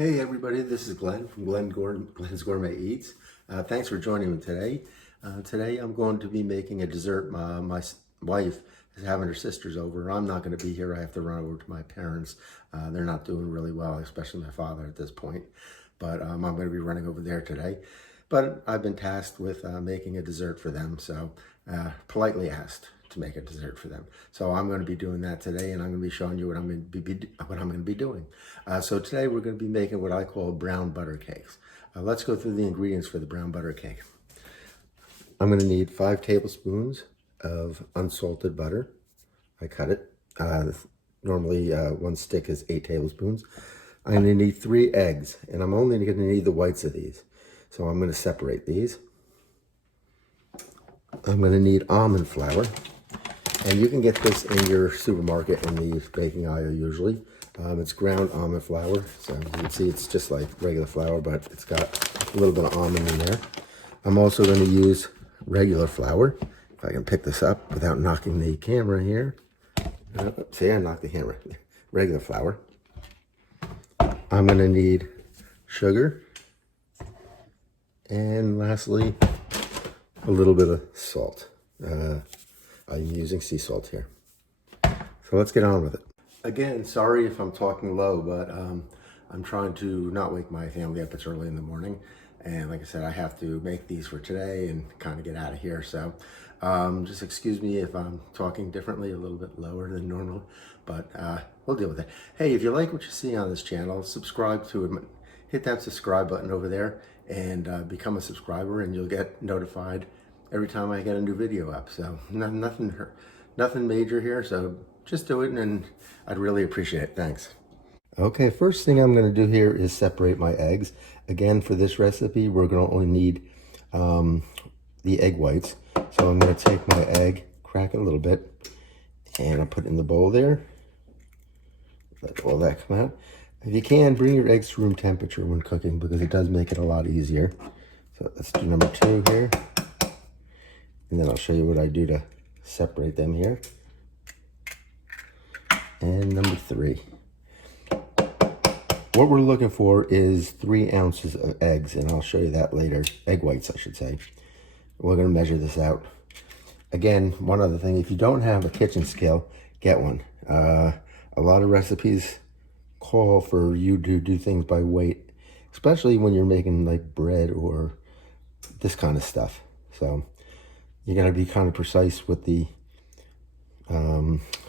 Hey everybody, this is Glenn from Glenn's Gourmet Eats. Thanks for joining me today. Today I'm going to be making a dessert. My wife is having her sisters over. I'm not going to be here. I have to run over to my parents. They're not doing really well, especially my father at this point. But I'm going to be running over there today. But I've been tasked with making a dessert for them, so politely asked to make a dessert for them. So I'm going to be doing that today, and I'm going to be showing you what I'm going to be doing. So today we're going to be making what I call brown butter cakes. Let's go through the ingredients for the brown butter cake. I'm going to need 5 tablespoons of unsalted butter. I cut it. Normally one stick is 8 tablespoons. I'm going to need 3 eggs, and I'm only going to need the whites of these. So I'm going to separate these. I'm going to need almond flour. And you can get this in your supermarket in the baking aisle usually. It's ground almond flour. So you can see it's just like regular flour, but it's got a little bit of almond in there. I'm also going to use regular flour. If I can pick this up without knocking the camera here. See, I knocked the camera. Regular flour. I'm going to need sugar. And lastly, a little bit of salt. I'm using sea salt here. So let's get on with it. Again, sorry if I'm talking low, but I'm trying to not wake my family up. It's early in the morning. And like I said, I have to make these for today and kind of get out of here. So just excuse me if I'm talking differently, a little bit lower than normal, but we'll deal with it. Hey, if you like what you see on this channel, subscribe to it. Hit that subscribe button over there and become a subscriber, and you'll get notified every time I get a new video up. So nothing major here, so just do it, and I'd really appreciate it. Thanks. Okay, first thing I'm going to do here is separate my eggs. Again, for this recipe, we're going to only need the egg whites. So I'm going to take my egg, crack it a little bit, and I'll put it in the bowl there. Let all that come out. If you can, bring your eggs to room temperature when cooking, because it does make it a lot easier. So let's do number 2 here. And then I'll show you what I do to separate them here. And number 3. What we're looking for is 3 ounces of eggs, and I'll show you that later. Egg whites, I should say. We're going to measure this out. Again, one other thing, if you don't have a kitchen scale, get one. A lot of recipes call for you to do things by weight, especially when you're making like bread or this kind of stuff. So you got to be kind of precise with the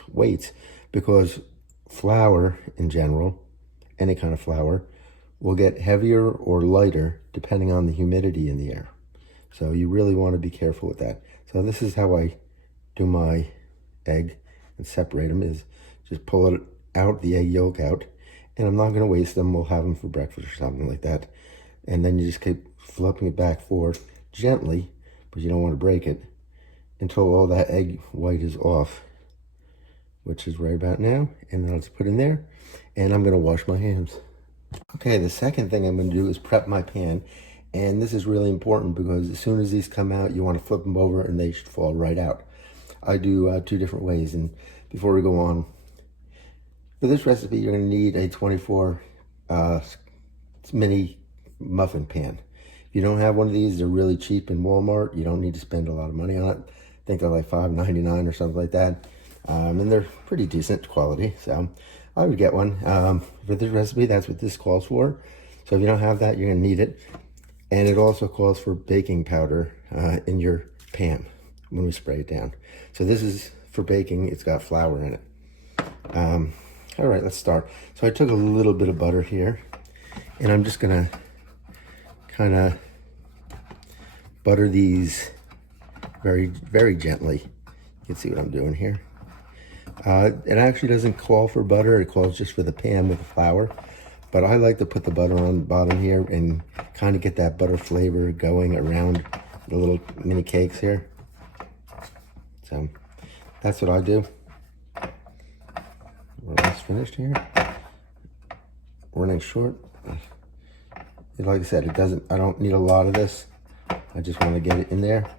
weights, because flour in general, any kind of flour, will get heavier or lighter depending on the humidity in the air. So you really want to be careful with that. So this is how I do my egg and separate them, is just pull it out, the egg yolk out, and I'm not going to waste them. We'll have them for breakfast or something like that. And then you just keep flipping it back forth gently, but you don't want to break it, until all that egg white is off, which is right about now. And then I'll just put in there, and I'm going to wash my hands. Okay, the second thing I'm going to do is prep my pan. And this is really important, because as soon as these come out, you want to flip them over and they should fall right out. I do 2 different ways. And before we go on, for this recipe, you're going to need a 24 mini muffin pan. If you don't have one of these, they're really cheap in Walmart. You don't need to spend a lot of money on it. I think they're like $5.99 or something like that. And they're pretty decent quality, so I would get one. For this recipe, that's what this calls for. So if you don't have that, you're going to need it. And it also calls for baking powder in your pan when we spray it down. So this is for baking. It's got flour in it. All right, let's start. So I took a little bit of butter here, and I'm just going to kind of butter these very, very gently. You can see what I'm doing here. It actually doesn't call for butter. It calls just for the pan with the flour. But I like to put the butter on the bottom here and kind of get that butter flavor going around the little mini cakes here. So that's what I do. We're almost finished here. Running short. Like I said, I don't need a lot of this. I just want to get it in there.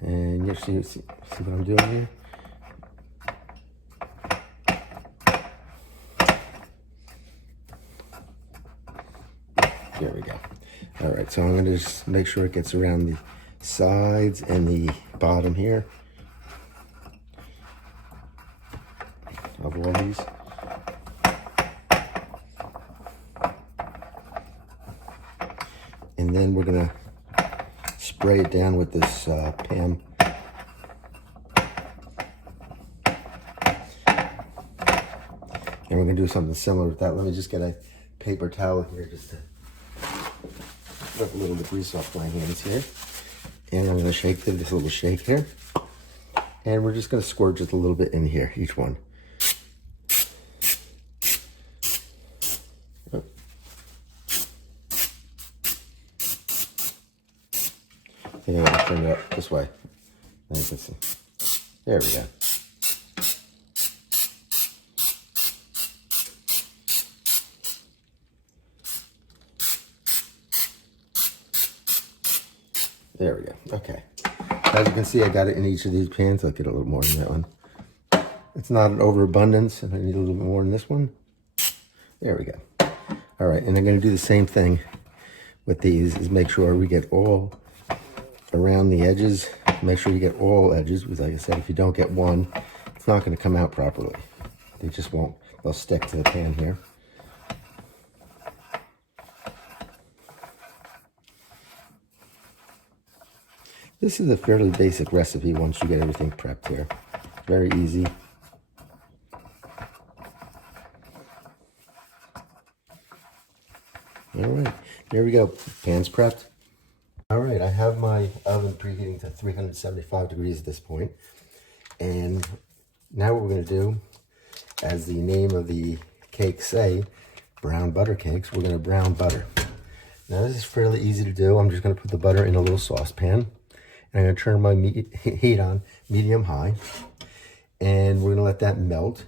And you see what I'm doing here? There we go. All right, so I'm gonna just make sure it gets around the sides and the bottom here of all these. And then we're gonna spray it down with this PAM. And we're gonna do something similar with that. Let me just get a paper towel here just to rub a little bit of grease off my hands here. And I'm gonna shake this little shake here. And we're just gonna squirt just a little bit in here, each one. And I'm gonna turn it up this way. There we go. There we go. Okay. As you can see, I got it in each of these pans. I'll get a little more in that one. It's not an overabundance, and I need a little bit more in this one. There we go. All right, and I'm going to do the same thing with these, is make sure we get all around the edges. Make sure you get all edges, because like I said, if you don't get one, it's not going to come out properly. They just won't. They'll stick to the pan here. This is a fairly basic recipe once you get everything prepped here. Very easy. All right, there we go. Pan's prepped. All right, I have my oven preheating to 375 degrees at this point. And now what we're gonna do, as the name of the cakes say, brown butter cakes, we're gonna brown butter. Now this is fairly easy to do. I'm just gonna put the butter in a little saucepan. And I'm going to turn my heat on medium high, and we're going to let that melt.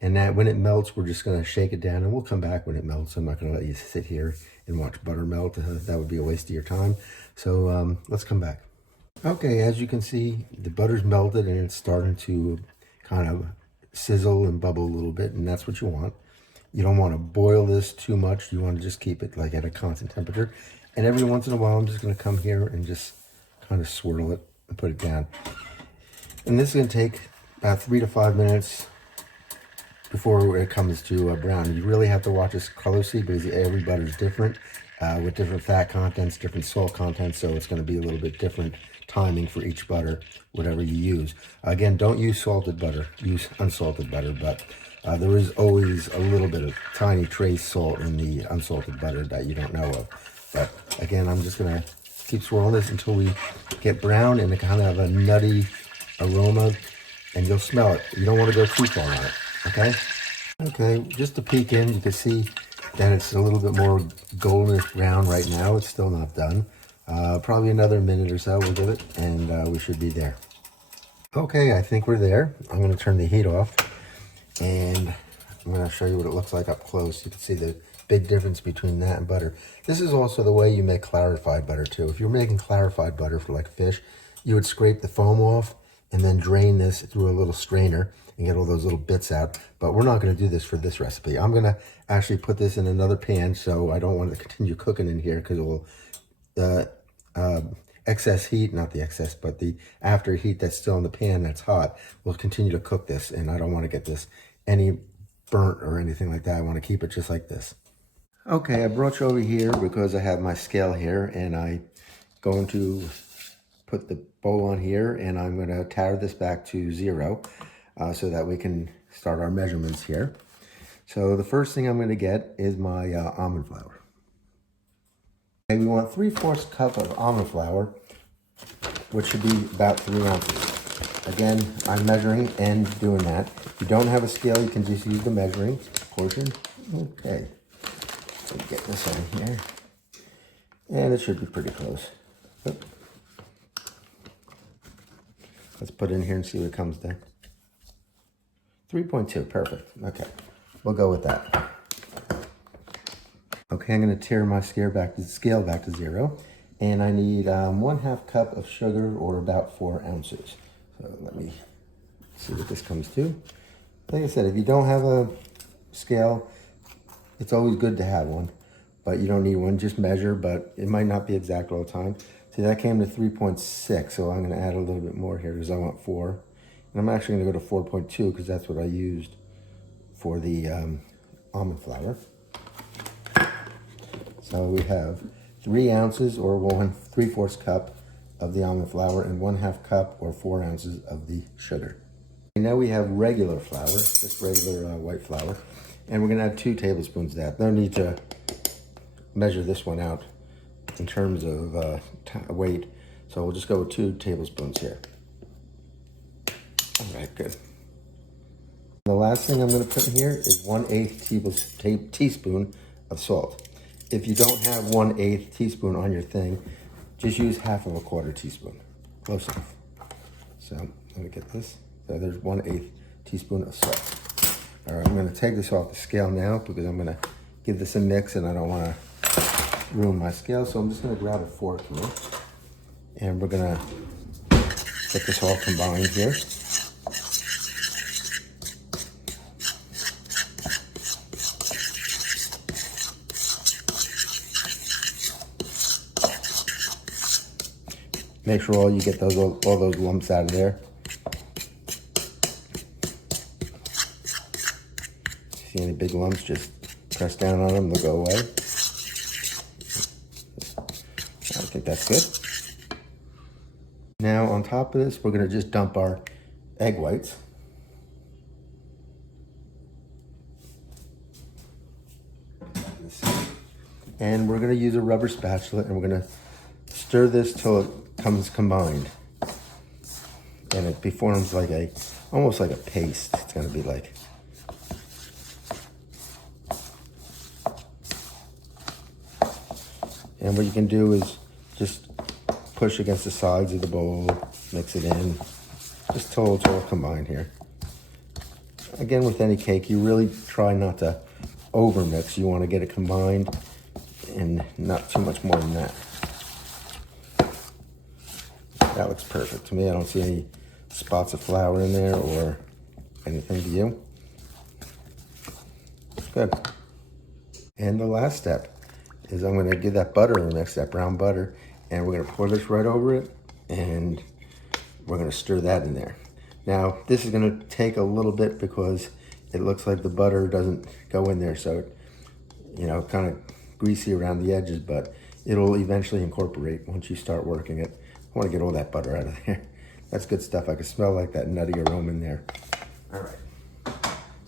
And that when it melts, we're just going to shake it down, and we'll come back when it melts. I'm not going to let you sit here and watch butter melt. That would be a waste of your time. So let's come back. Okay, as you can see, the butter's melted and it's starting to kind of sizzle and bubble a little bit, and that's what you want. You don't want to boil this too much. You want to just keep it like at a constant temperature. And every once in a while, I'm just going to come here and just kind of swirl it and put it down. And this is going to take about 3 to 5 minutes before it comes to brown. You really have to watch this closely because every butter is different with different fat contents, different salt contents, so it's going to be a little bit different timing for each butter, whatever you use. Again, don't use salted butter, use unsalted butter, but there is always a little bit of tiny trace salt in the unsalted butter that you don't know of. But again, I'm just going to keep swirling this until we get brown and it kind of have a nutty aroma, and you'll smell it. You don't want to go too far on it, okay? Okay, just to peek in, you can see that it's a little bit more goldenish brown right now. It's still not done. Probably another minute or so we'll give it, and we should be there. Okay, I think we're there. I'm going to turn the heat off, and I'm going to show you what it looks like up close. You can see the big difference between that and butter. This is also the way you make clarified butter too. If you're making clarified butter for like fish, you would scrape the foam off and then drain this through a little strainer and get all those little bits out. But we're not going to do this for this recipe. I'm going to actually put this in another pan, so I don't want to continue cooking in here because it will, excess heat, not the excess, but the after heat that's still in the pan that's hot will continue to cook this, and I don't want to get this any burnt or anything like that. I want to keep it just like this. Okay, I brought you over here because I have my scale here, and I'm going to put the bowl on here, and I'm going to tare this back to 0 so that we can start our measurements here. So the first thing I'm going to get is my almond flour. Okay, we want 3/4 cup of almond flour, which should be about 3 ounces. Again, I'm measuring and doing that. If you don't have a scale, you can just use the measuring portion. Okay. Get this on here, and it should be pretty close. Oop. Let's put it in here and see what it comes to. 3.2, perfect. Okay, we'll go with that. Okay, I'm going to tare my scale back to 0, and I need 1/2 cup of sugar, or about 4 ounces. So let me see what this comes to. Like I said, if you don't have a scale, it's always good to have one. but you don't need one. Just measure, but it might not be exact all the time. See, that came to 3.6, so I'm going to add a little bit more here because I want 4. And I'm actually going to go to 4.2 because that's what I used for the almond flour. So we have 3 ounces or 3/4 cup of the almond flour and 1/2 cup or 4 ounces of the sugar. And now we have regular flour, just regular white flour, and we're going to add 2 tablespoons of that. No need to measure this one out in terms of weight, so we'll just go with 2 tablespoons here. All right, good. The last thing I'm going to put in here is 1/8 teaspoon of salt. If you don't have 1/8 teaspoon on your thing, just use 1/2 teaspoon. Close enough. So let me get this. So there's 1/8 teaspoon of salt. All right, I'm going to take this off the scale now because I'm going to give this a mix and I don't want to ruin my scale. So I'm just going to grab a fork here and we're going to get this all combined here. Make sure all you get all those lumps out of there. See any big lumps, just press down on them, they'll go away. I think that's good. Now on top of this, we're gonna just dump our egg whites. And we're gonna use a rubber spatula and we're gonna stir this till it comes combined. And it forms like almost like a paste. It's gonna be like. And what you can do is just push against the sides of the bowl, mix it in, just till it's all combined here. Again, with any cake, you really try not to over mix. You want to get it combined and not too much more than that. That looks perfect to me. I don't see any spots of flour in there or anything to you. Good. And the last step is I'm going to give that butter in the mix, that brown butter, and we're going to pour this right over it, and we're going to stir that in there. Now, this is going to take a little bit because it looks like the butter doesn't go in there, so kind of greasy around the edges, but it'll eventually incorporate once you start working it. I want to get all that butter out of there. That's good stuff. I can smell like that nutty aroma in there. All right.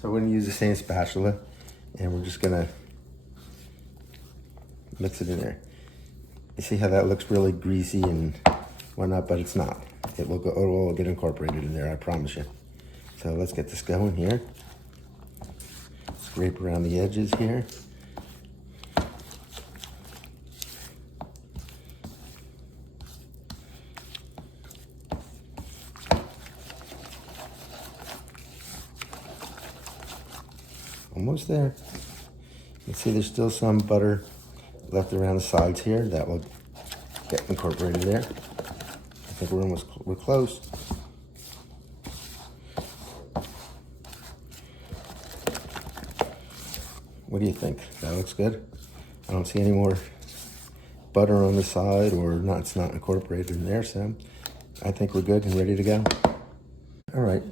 So we're going to use the same spatula, and we're just going to mix it in there. You see how that looks really greasy and whatnot, but it's not. It will all get incorporated in there, I promise you. So let's get this going here. Scrape around the edges here. Almost there. You can see there's still some butter left around the sides here. That will get incorporated there. I think we're close. What do you think? That looks good? I don't see any more butter on the side it's not incorporated in there, so I think we're good and ready to go. All right,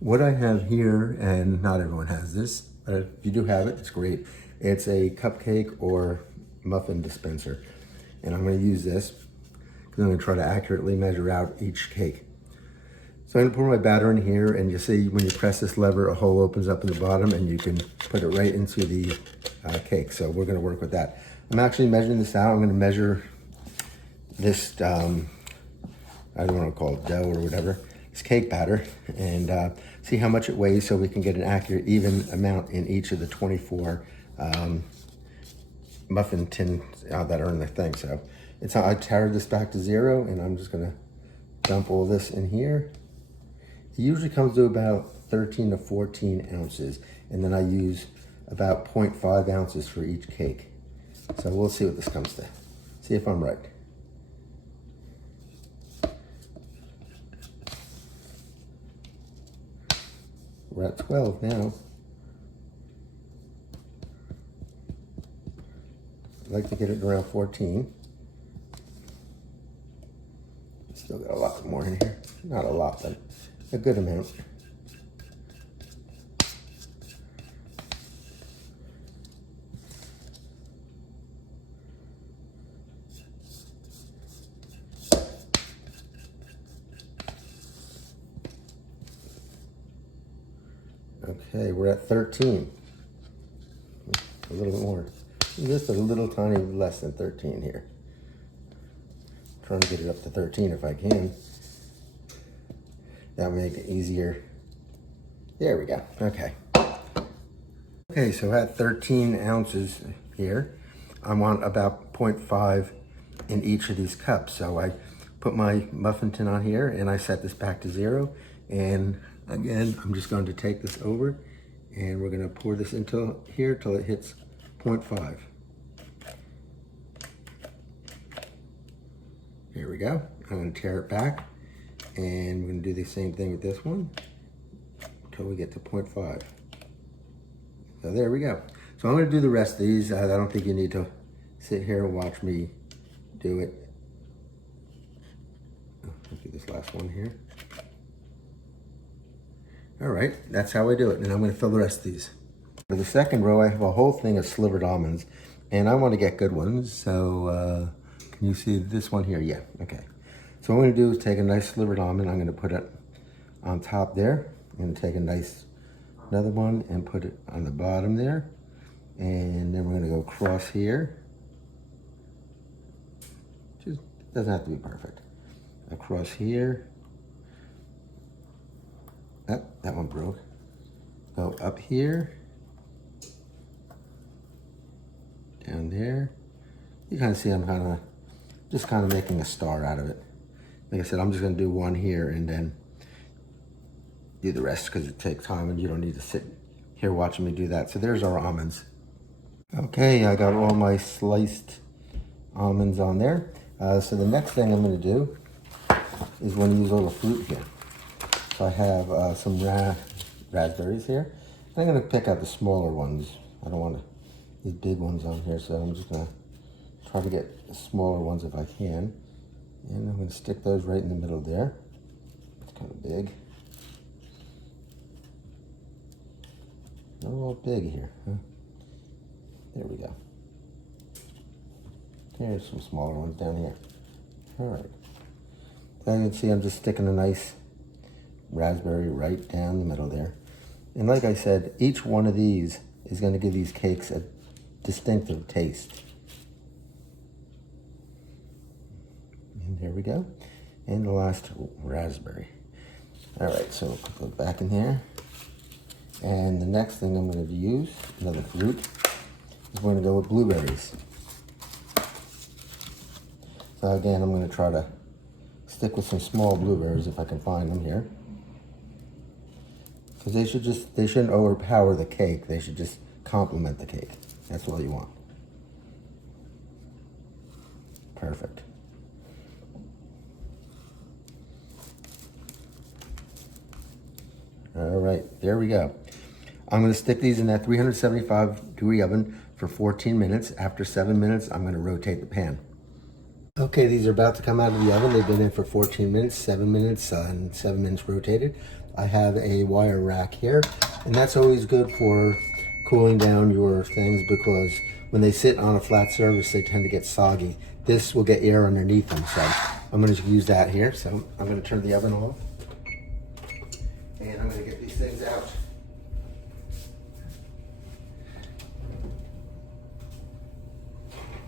what I have here, and not everyone has this, but if you do have it, it's great. It's a cupcake or muffin dispenser, and I'm going to use this because I'm going to try to accurately measure out each cake. So I'm going to pour my batter in here, and you see when you press this lever, a hole opens up in the bottom and you can put it right into the cake. So we're going to work with that. I'm actually measuring this out. I'm going to measure this, I don't want to call it dough or whatever, this cake batter, and see how much it weighs so we can get an accurate, even amount in each of the 24 muffin tins that are in the thing. So I carried this back to 0, and I'm just going to dump all this in here. It usually comes to about 13 to 14 ounces, and then I use about 0.5 ounces for each cake. So we'll see what this comes to. See if I'm right. We're at 12 now. I'd like to get it around 14. Still got a lot more in here. Not a lot, but a good amount. Okay, we're at 13. A little bit more. Just a little tiny less than 13 here. Trying to get it up to 13 if I can. That'll make it easier. There we go. Okay. Okay, so at 13 ounces here, I want about 0.5 in each of these cups. So I put my muffin tin on here and I set this back to 0. And again, I'm just going to take this over and we're going to pour this into here till it hits 0.5. Here we go. I'm going to tear it back and we're going to do the same thing with this one until we get to 0.5. So there we go. So I'm going to do the rest of these. I don't think you need to sit here and watch me do it. Let's do this last one here. All right, that's how I do it. And I'm going to fill the rest of these. For the second row, I have a whole thing of slivered almonds and I want to get good ones. So can you see this one here? Yeah, okay. So what I'm going to do is take a nice slivered almond. I'm going to put it on top there. I'm going to take another one and put it on the bottom there. And then we're going to go across here. Just doesn't have to be perfect. Across here. Oh, that one broke. Go up here. Down there. You kind of see I'm just kind of making a star out of it. Like I said, I'm just going to do one here and then do the rest because it takes time and you don't need to sit here watching me do that. So there's our almonds. Okay, I got all my sliced almonds on there. So the next thing I'm going to do is want to use all the fruit here. So I have some raspberries here. And I'm going to pick out the smaller ones. I don't want these big ones on here, so I'm just going to try to get the smaller ones if I can. And I'm going to stick those right in the middle there. It's kind of big. Not all big here, huh? There we go. There's some smaller ones down here. All right. So you can see I'm just sticking a nice raspberry right down the middle there. And like I said, each one of these is going to give these cakes a distinctive taste. And there we go. And the last raspberry. All right, so we'll put those back in here. And the next thing I'm going to use, another fruit, is we're going to go with blueberries. So again, I'm going to try to stick with some small blueberries if I can find them here. Because they shouldn't overpower the cake. They should just complement the cake. That's all you want. Perfect. All right, there we go. I'm going to stick these in that 375 degree oven for 14 minutes. After 7 minutes, I'm going to rotate the pan. Okay, these are about to come out of the oven. They've been in for 14 minutes, 7 minutes, and 7 minutes rotated. I have a wire rack here, and that's always good for cooling down your things because when they sit on a flat surface, they tend to get soggy. This will get air underneath them, so I'm going to use that here. So I'm going to turn the oven off, and I'm going to get these things out.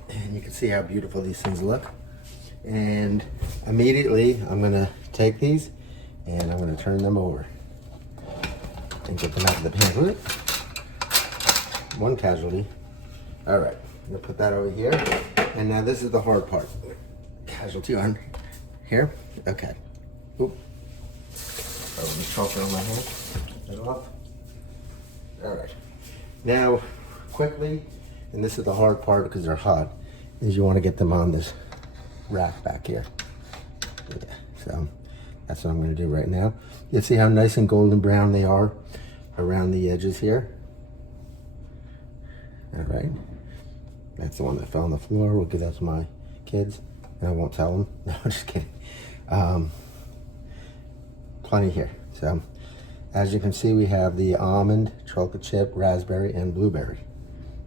And you can see how beautiful these things look. And immediately I'm going to take these and I'm going to turn them over and get them out of the pan. One casualty. All right, I'm going to put that over here. And now this is the hard part. Casualty on here. Okay. Oop. Oh, let me chalk it on my hand. Get it off. All right. Now, quickly, and this is the hard part because they're hot, is you want to get them on this rack back here. Yeah, so that's what I'm going to do right now. You see how nice and golden brown they are around the edges here. All right. That's the one that fell on the floor. We'll give that to my kids, and I won't tell them. No, I'm just kidding. Plenty here. So, as you can see, we have the almond, chocolate chip, raspberry, and blueberry.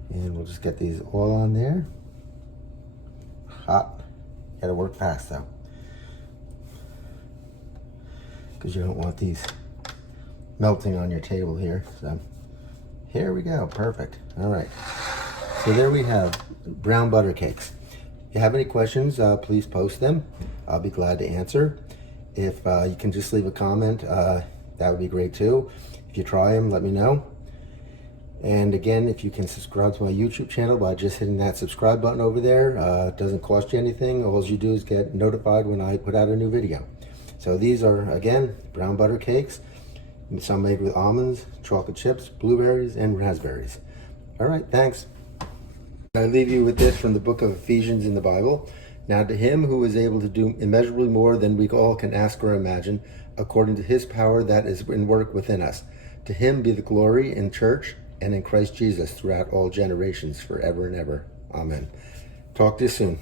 And we'll just get these all on there. Hot. Gotta work fast though, because you don't want these melting on your table here. So here we go. Perfect. All right. So there we have brown butter cakes. If you have any questions, please post them. I'll be glad to answer. If you can just leave a comment, that would be great too. If you try them, let me know. And again, if you can subscribe to my YouTube channel by just hitting that subscribe button over there, it doesn't cost you anything. All you do is get notified when I put out a new video. So these are, again, brown butter cakes. Some made with almonds, chocolate chips, blueberries, and raspberries. All right, thanks. I leave you with this from the book of Ephesians in the Bible. Now to him who is able to do immeasurably more than we all can ask or imagine, according to his power that is in work within us. To him be the glory in church and in Christ Jesus throughout all generations, forever and ever. Amen. Talk to you soon.